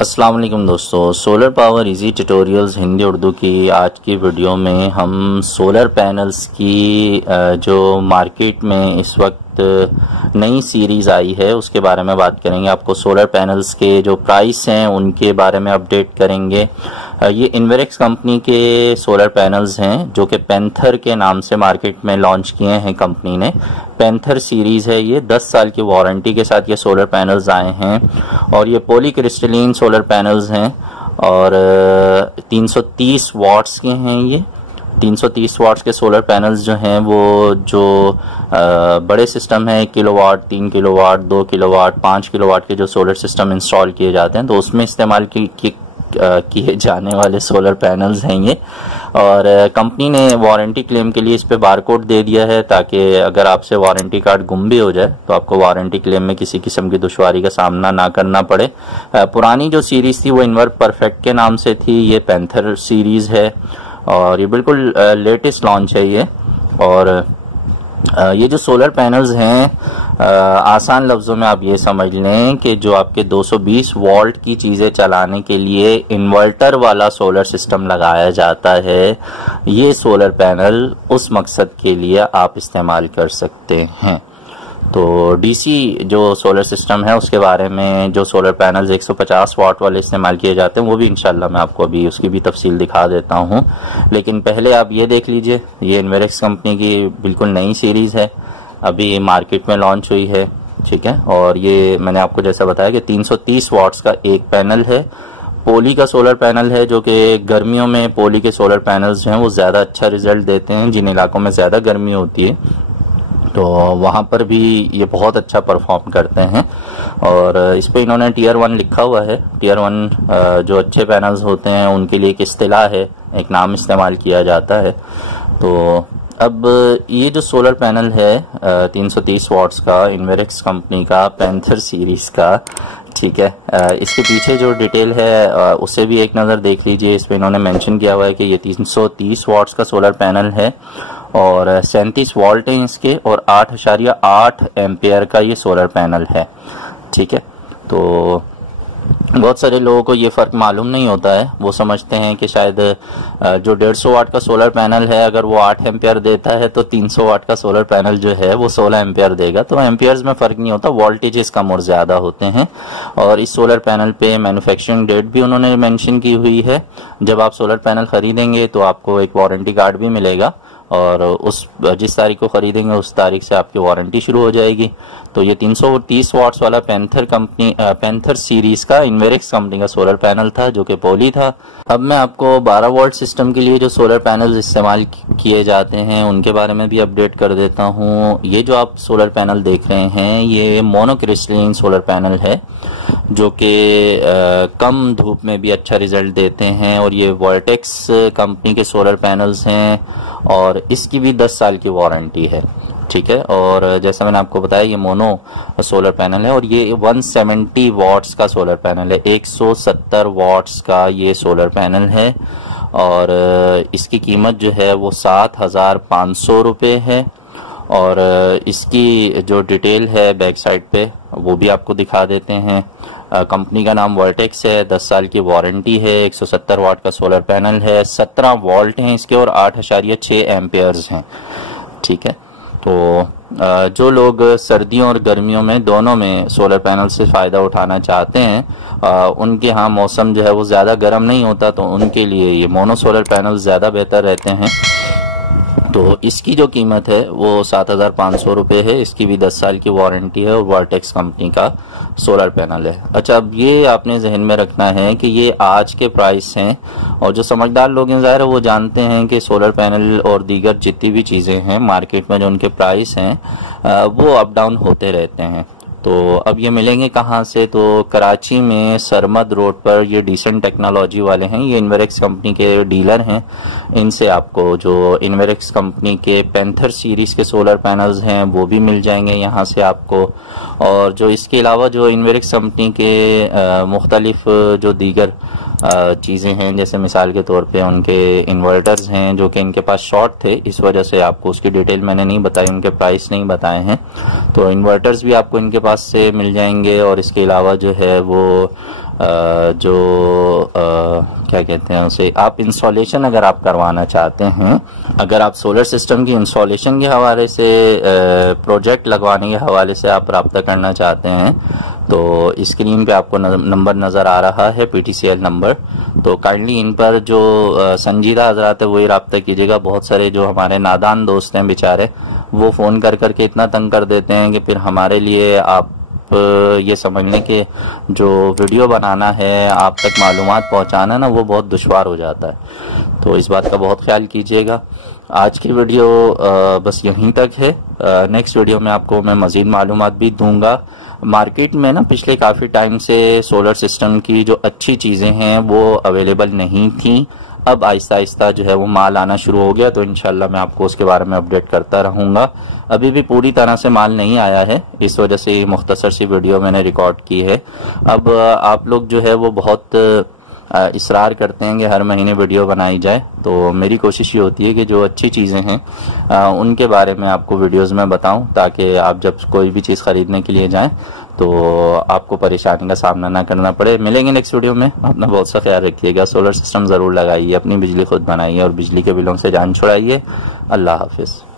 अस्सलाम वालेकुम दोस्तों, solar power easy tutorials Hindi Urdu की आज की वीडियो में हम सोलर पैनल्स की जो मार्केट में इस वक्त नई सीरीज़ आई है उसके बारे में बात करेंगे। आपको सोलर पैनल्स के जो प्राइस हैं उनके बारे में अपडेट करेंगे। ये इन्वेरेक्स कंपनी के सोलर पैनल्स हैं जो कि पैंथर के नाम से मार्केट में लॉन्च किए हैं कंपनी ने। पैंथर सीरीज़ है ये, 10 साल की वारंटी के साथ ये सोलर पैनल्स आए हैं और ये पॉलीक्रिस्टलिन सोलर पैनल्स हैं और 330 वाट्स के हैं। ये 330 वाट्स के सोलर पैनल्स जो हैं वो जो बड़े सिस्टम है 1 किलोवाट, 3 किलोवाट, 2 किलोवाट, 5 किलोवाट के जो सोलर सिस्टम इंस्टॉल किए जाते हैं तो उसमें इस्तेमाल किए जाने वाले सोलर पैनल्स हैं ये। और कंपनी ने वारंटी क्लेम के लिए इस पे बारकोड दे दिया है ताकि अगर आपसे वारंटी कार्ड गुम भी हो जाए तो आपको वारंटी क्लेम में किसी किस्म की दुश्वारी का सामना ना करना पड़े। पुरानी जो सीरीज़ थी वो इनवर्क परफेक्ट के नाम से थी, ये पैंथर सीरीज़ है और ये बिल्कुल लेटेस्ट लॉन्च है ये। और ये जो सोलर पैनल्स हैं आसान लफ्ज़ों में आप ये समझ लें कि जो आपके 220 वोल्ट की चीज़ें चलाने के लिए इन्वर्टर वाला सोलर सिस्टम लगाया जाता है, ये सोलर पैनल उस मकसद के लिए आप इस्तेमाल कर सकते हैं। तो डीसी जो सोलर सिस्टम है उसके बारे में, जो सोलर पैनल्स 150 वाट वाले इस्तेमाल किए जाते हैं वो भी इंशाल्लाह मैं आपको अभी उसकी भी तफसील दिखा देता हूं। लेकिन पहले आप ये देख लीजिए, ये इन्वेरेक्स कंपनी की बिल्कुल नई सीरीज़ है, अभी मार्केट में लॉन्च हुई है, ठीक है। और ये मैंने आपको जैसा बताया कि 330 वाट्स का एक पैनल है, पोली का सोलर पैनल है जो कि गर्मियों में पोली के सोलर पैनल्स जो हैं वो ज़्यादा अच्छा रिजल्ट देते हैं। जिन इलाकों में ज़्यादा गर्मी होती है तो वहाँ पर भी ये बहुत अच्छा परफॉर्म करते हैं। और इस पे इन्होंने टियर 1 लिखा हुआ है। टियर 1 जो अच्छे पैनल्स होते हैं उनके लिए एक इस्तिलाह है, एक नाम इस्तेमाल किया जाता है। तो अब ये जो सोलर पैनल है 330 वाट्स का, इन्वेरेक्स कंपनी का, पैंथर सीरीज़ का, ठीक है, इसके पीछे जो डिटेल है उसे भी एक नज़र देख लीजिए। इस पर इन्होंने मेंशन किया हुआ है कि ये 330 वाट्स का सोलर पैनल है और 37 वोल्ट हैं इसके और 8.8 एम्पेयर का ये सोलर पैनल है, ठीक है। तो बहुत सारे लोगों को ये फ़र्क मालूम नहीं होता है, वो समझते हैं कि शायद जो 150 वाट का सोलर पैनल है अगर वो 8 एम्पेयर देता है तो 300 वाट का सोलर पैनल जो है वो 16 एम्पेयर देगा। तो एम्पेयर्स में फ़र्क नहीं होता, वोल्टेजेस कम और ज़्यादा होते हैं। और इस सोलर पैनल पे मैन्युफैक्चरिंग डेट भी उन्होंने मेंशन की हुई है। जब आप सोलर पैनल ख़रीदेंगे तो आपको एक वारंटी कार्ड भी मिलेगा और उस जिस तारीख को ख़रीदेंगे उस तारीख से आपकी वारंटी शुरू हो जाएगी। तो ये 330 वाट्स वाला पैंथर सीरीज़ का इन्वेरेक्स कंपनी का सोलर पैनल था जो कि पोली था। अब मैं आपको 12 वोल्ट सिस्टम के लिए जो सोलर पैनल्स इस्तेमाल किए जाते हैं उनके बारे में भी अपडेट कर देता हूँ। ये जो आप सोलर पैनल देख रहे हैं ये मोनोक्रिस्टलिन सोलर पैनल है जो कि कम धूप में भी अच्छा रिजल्ट देते हैं और ये वर्टेक्स कंपनी के सोलर पैनल्स हैं और इसकी भी 10 साल की वारंटी है, ठीक है। और जैसा मैंने आपको बताया ये मोनो सोलर पैनल है और ये 170 वाट्स का सोलर पैनल है, 170 वाट्स का ये सोलर पैनल है और इसकी कीमत जो है वो 7,500 रुपये है। और इसकी जो डिटेल है बैक साइड पे वो भी आपको दिखा देते हैं। कंपनी का नाम वर्टेक्स है, 10 साल की वारंटी है, 170 वाट का सोलर पैनल है, 17 वोल्ट हैं इसके और 8.6 एम्पेयर्स हैं, ठीक है। तो जो लोग सर्दियों और गर्मियों में दोनों में सोलर पैनल से फ़ायदा उठाना चाहते हैं, उनके यहाँ मौसम जो है वो ज़्यादा गर्म नहीं होता तो उनके लिए ये मोनो सोलर पैनल ज़्यादा बेहतर रहते हैं। तो इसकी जो कीमत है वो 7,500 रुपये है, इसकी भी 10 साल की वारंटी है और वर्टेक्स कंपनी का सोलर पैनल है। अच्छा, अब ये आपने जहन में रखना है कि ये आज के प्राइस हैं और जो समझदार लोग हैं ज़ाहिर है वो जानते हैं कि सोलर पैनल और दीगर जितनी भी चीज़ें हैं मार्केट में जो उनके प्राइस हैं वो अप डाउन होते रहते हैं। तो अब ये मिलेंगे कहाँ से? तो कराची में सरमद रोड पर ये डिसेंट टेक्नोलॉजी वाले हैं, ये इन्वेरेक्स कंपनी के डीलर हैं। इनसे आपको जो इन्वेरेक्स कंपनी के पैंथर सीरीज़ के सोलर पैनल्स हैं वो भी मिल जाएंगे यहाँ से आपको। और जो इसके अलावा जो इन्वेरेक्स कंपनी के मुख्तलिफ जो दीगर चीज़ें हैं, जैसे मिसाल के तौर पे उनके इन्वर्टर्स हैं जो कि इनके पास शॉर्ट थे, इस वजह से आपको उसकी डिटेल मैंने नहीं बताई, उनके प्राइस नहीं बताए हैं। तो इन्वर्टर्स भी आपको इनके पास से मिल जाएंगे और इसके अलावा जो है वो जो क्या कहते हैं उसे, आप इंस्टॉलेशन अगर आप करवाना चाहते हैं, अगर आप सोलर सिस्टम की इंस्टॉलेशन के हवाले से, प्रोजेक्ट लगवाने के हवाले से आप रब्ता करना चाहते हैं, तो स्क्रीन पे आपको नंबर नज़र आ रहा है, PTCL नंबर। तो काइंडली इन पर जो संजीदा हजरात है वही रब्ता कीजिएगा। बहुत सारे जो हमारे नादान दोस्त हैं बेचारे, वो फ़ोन कर करके इतना तंग कर देते हैं कि फिर हमारे लिए आप ये समझ लें कि जो वीडियो बनाना है, आप तक मालूमात पहुंचाना ना, वो बहुत दुश्वार हो जाता है। तो इस बात का बहुत ख्याल कीजिएगा। आज की वीडियो बस यहीं तक है। नेक्स्ट वीडियो में आपको मैं मज़ीद मालूमात भी दूंगा। मार्केट में ना पिछले काफ़ी टाइम से सोलर सिस्टम की जो अच्छी चीज़ें हैं वो अवेलेबल नहीं थी। अब आहिस्ता आहिस्ता जो है वो माल आना शुरू हो गया, तो इंशाल्लाह मैं आपको उसके बारे में अपडेट करता रहूँगा। अभी भी पूरी तरह से माल नहीं आया है, इस वजह से ये मुख्तसर सी वीडियो मैंने रिकॉर्ड की है। अब आप लोग जो है वो बहुत इसरार करते हैं कि हर महीने वीडियो बनाई जाए, तो मेरी कोशिश ये होती है कि जो अच्छी चीज़ें हैं उनके बारे में आपको वीडियोस में बताऊं, ताकि आप जब कोई भी चीज़ ख़रीदने के लिए जाएं तो आपको परेशानी का सामना ना करना पड़े। मिलेंगे नेक्स्ट वीडियो में। अपना बहुत सा ख्याल रखिएगा। सोलर सिस्टम ज़रूर लगाइए, अपनी बिजली खुद बनाइए और बिजली के बिलों से जान छुड़ाइए। अल्लाह हाफिज़।